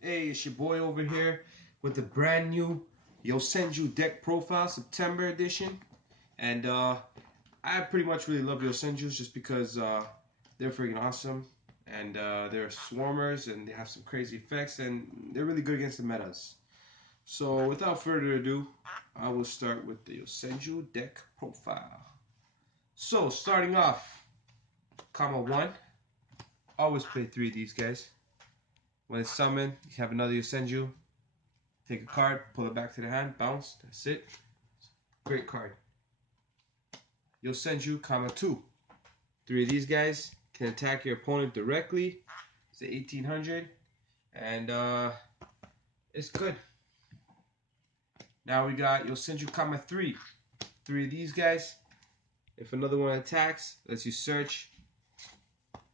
Hey, it's your boy over here with the brand new Yosenju deck profile, September edition. And I pretty much really love Yosenjus just because they're freaking awesome. And they're swarmers and they have some crazy effects and they're really good against the metas. So without further ado, I will start with the Yosenju deck profile. So starting off, comma 1, always play 3 of these guys. When it's summoned, you have another Yosenju. Take a card, pull it back to the hand, bounce. That's it. Great card. Yosenju, comma 2. 3 of these guys can attack your opponent directly. It's a 1800, and it's good. Now we got Yosenju, comma 3. 3 of these guys. If another one attacks, lets you search.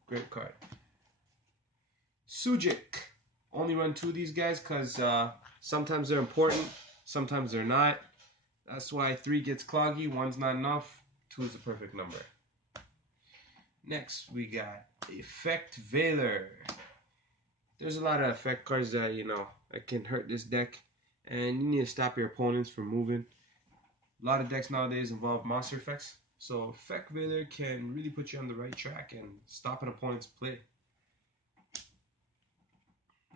Great card. Sujik. Only run 2 of these guys because sometimes they're important, sometimes they're not. That's why 3 gets cloggy, 1's not enough, 2 is the perfect number. Next, we got Effect Veiler. There's a lot of effect cards that, that can hurt this deck, and you need to stop your opponents from moving. A lot of decks nowadays involve monster effects, so Effect Veiler can really put you on the right track and stop an opponent's play.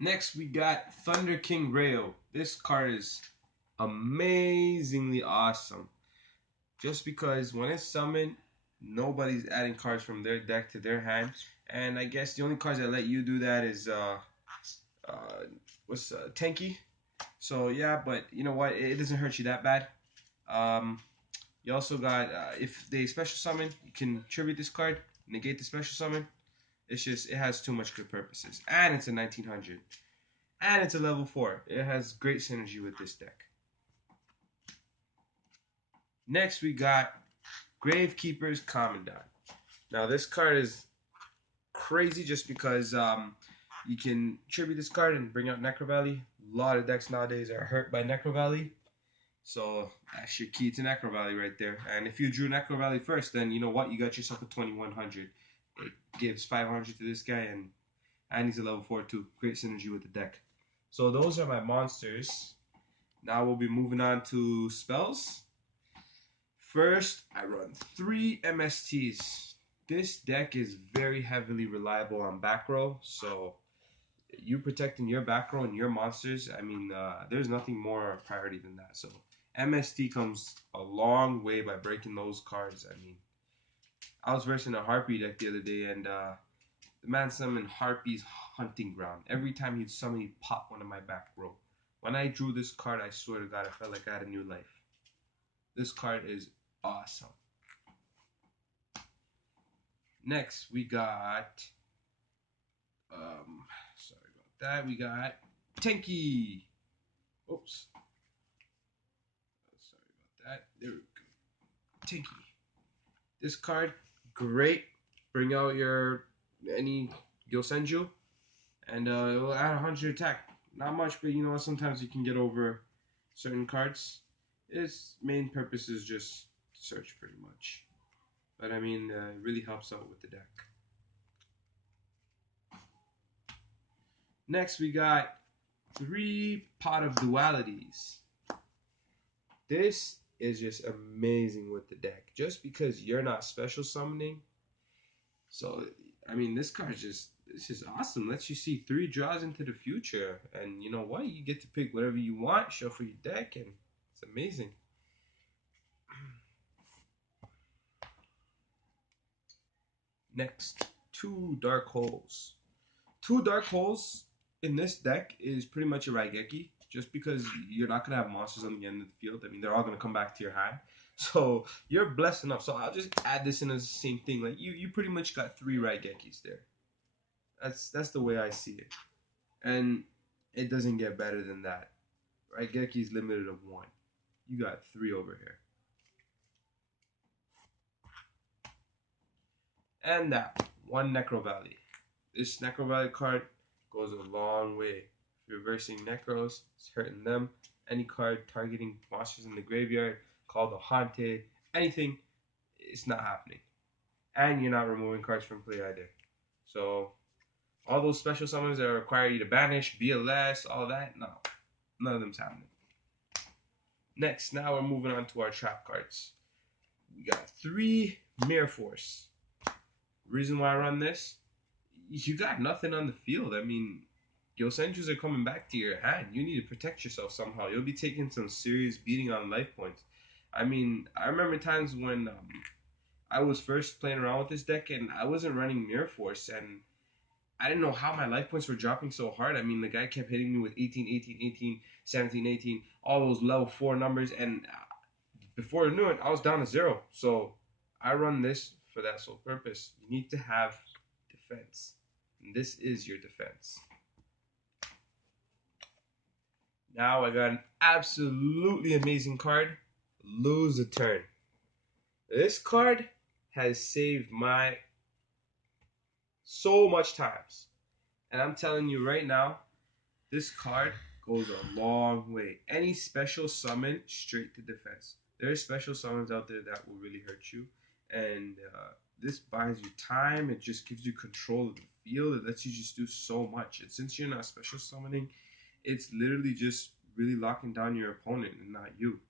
Next, we got Thunder King Rayo. This card is amazingly awesome. Just because when it's summoned, nobody's adding cards from their deck to their hand. And I guess the only cards that let you do that is Tanky. So yeah, but you know what? It doesn't hurt you that bad. You also got if they special summon, you can tribute this card, negate the special summon. It's just it has too much good purposes, and it's a 1900, and it's a level 4. It has great synergy with this deck. Next, we got Gravekeeper's Commandant. Now this card is crazy just because you can tribute this card and bring out Necro Valley. A lot of decks nowadays are hurt by Necro Valley. So that's your key to Necro Valley right there. And if you drew Necro Valley first, then you know what? You got yourself a 2100. It gives 500 to this guy, and he's a level 4 too. Great synergy with the deck. So those are my monsters. Now we'll be moving on to spells. First, I run 3 MSTs. This deck is very heavily reliable on back row, so you protecting your back row and your monsters, I mean, there's nothing more priority than that. So MST comes a long way by breaking those cards. I mean, I was versing a Harpy deck the other day, and the man summoned Harpy's Hunting Ground. Every time he'd summon, he'd pop one of my back row. When I drew this card, I swear to God, I felt like I had a new life. This card is awesome. Next, we got, sorry about that, we got Tenki. Oops. Sorry about that. There we go. Tenki. This card, great. Bring out your any Yosenju, and it'll add 100 attack. Not much, but you know what? Sometimes you can get over certain cards. Its main purpose is just search, pretty much. But I mean, it really helps out with the deck. Next, we got 3 Pot of Dualities. This is just amazing with the deck. Just because you're not special summoning. So, I mean, this card is awesome. Lets you see 3 draws into the future. And you know what? You get to pick whatever you want, shuffle your deck, and it's amazing. Next, 2 Dark Holes. 2 Dark Holes in this deck is pretty much a Raigeki, just because you're not going to have monsters on the end of the field. I mean, they're all going to come back to your hand. So you're blessed enough. So I'll just add this in as the same thing. Like you pretty much got 3 Raigekis there. That's the way I see it. And it doesn't get better than that. Raigeki's limited of 1. You got 3 over here. And that 1 Necro Valley. This Necro Valley card goes a long way. If you're versing Necros, it's hurting them. Any card targeting monsters in the graveyard, called a Haunted, anything, it's not happening. And you're not removing cards from play either. So All those special summons that require you to banish, BLS, all that, no. None of them's happening. Next, now we're moving on to our trap cards. We got 3 Mirror Force. Reason why I run this, you got nothing on the field. I mean, Yosenjus are coming back to your hand. You need to protect yourself somehow. You'll be taking some serious beating on life points. I mean, I remember times when I was first playing around with this deck and I wasn't running Mirror Force and I didn't know how my life points were dropping so hard. I mean, the guy kept hitting me with 18, 18, 18, 17, 18, all those level 4 numbers. And before I knew it, I was down to 0. So I run this for that sole purpose. You need to have defense. And this is your defense. Now I got an absolutely amazing card. Lose a turn. This card has saved my so much times. And I'm telling you right now, this card goes a long way. Any special summon, straight to defense. There are special summons out there that will really hurt you. And this buys you time. It just gives you control of the field. It lets you just do so much. And since you're not special summoning, it's literally just really locking down your opponent and not you.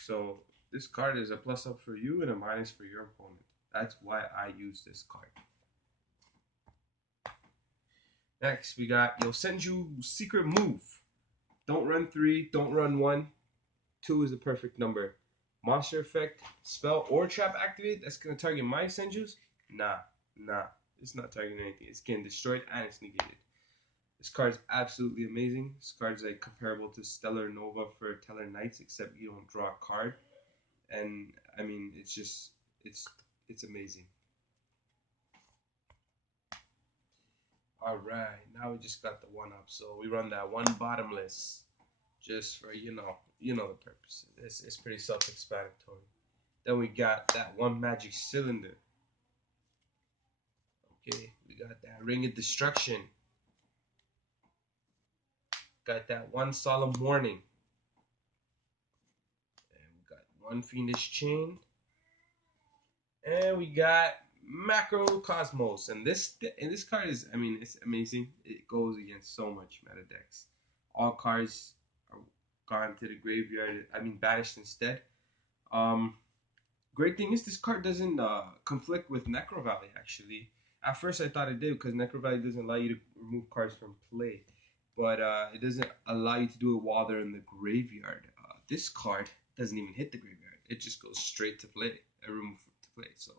So this card is a plus up for you and a minus for your opponent. That's why I use this card. Next, we got Yosenju Secret Move. Don't run 3, don't run 1. 2 is the perfect number. Monster effect, spell, or trap activate that's going to target my Yosenjus? Nah. It's not targeting anything. It's getting destroyed and it's negated. This card's absolutely amazing. This card's like comparable to Stellar Nova for Teller Knights, except you don't draw a card. And I mean, it's just, it's amazing. All right, now we just got the 1-up, so we run that 1 bottomless, just for you know the purpose. It's pretty self-explanatory. Then we got that 1 magic cylinder. Okay, we got that ring of destruction. Got that 1 solemn warning. And we got 1 fiendish chain. And we got Macrocosmos. And this card is, I mean, it's amazing. It goes against so much meta decks. All cards are gone to the graveyard. I mean, banished instead. Great thing is this card doesn't conflict with Necro Valley. Actually, at first I thought it did because Necro Valley doesn't allow you to remove cards from play, but it doesn't allow you to do it while they're in the graveyard. This card doesn't even hit the graveyard; it just goes straight to play and remove to play. So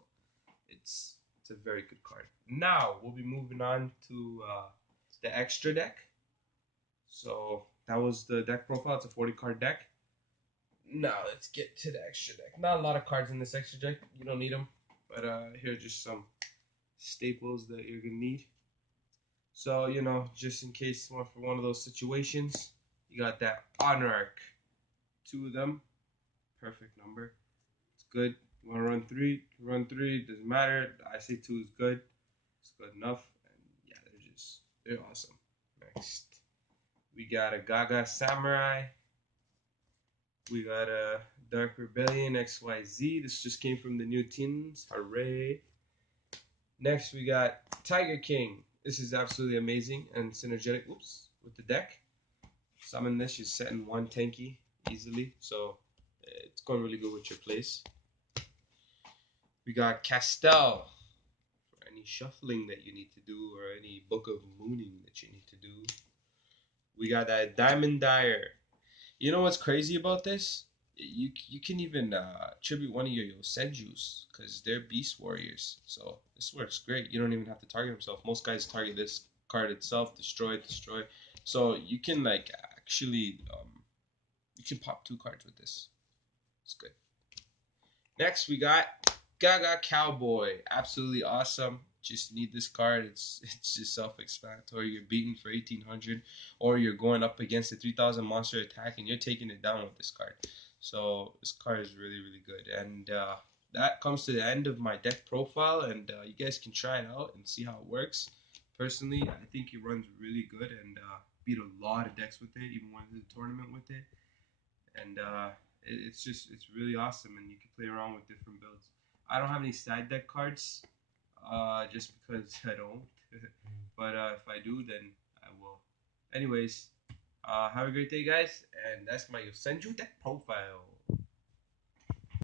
it's a very good card. Now we'll be moving on to the extra deck. So that was the deck profile. It's a 40 card deck. Now let's get to the extra deck. Not a lot of cards in this extra deck. You don't need them, but here are just some staples that you're gonna need. So just in case for one of those situations, you got that Honor Arc. 2 of them, perfect number. It's good. You want to run 3? Run 3. Doesn't matter. I say 2 is good. It's good enough. And yeah, they're awesome. Next, we got a Gaga Samurai. We got a Dark Rebellion XYZ. This just came from the new tins. Hooray. Next, we got Tiger King. This is absolutely amazing and synergetic. Oops, with the deck. Summon this, you set in 1 tanky easily. So it's going really good with your place. We got Castell. For any shuffling that you need to do or any Book of Mooning that you need to do. We got that Diamond Dyer. You know what's crazy about this? You can even tribute one of your Yosenjus because they're Beast Warriors. So this works great. You don't even have to target himself. Most guys target this card itself, destroy. So you can like actually you can pop 2 cards with this. It's good. Next we got Gaga Cowboy. Absolutely awesome. Just need this card. It's just self-explanatory. You're beating for 1800 or you're going up against a 3000 monster attack and you're taking it down with this card. So this card is really, really good. And that comes to the end of my deck profile and you guys can try it out and see how it works. Personally, I think it runs really good and beat a lot of decks with it, even went to the tournament with it. And it's really awesome and you can play around with different builds. I don't have any side deck cards just because I don't. But if I do, then I will. Anyways, have a great day, guys. And that's my Yosenju deck profile.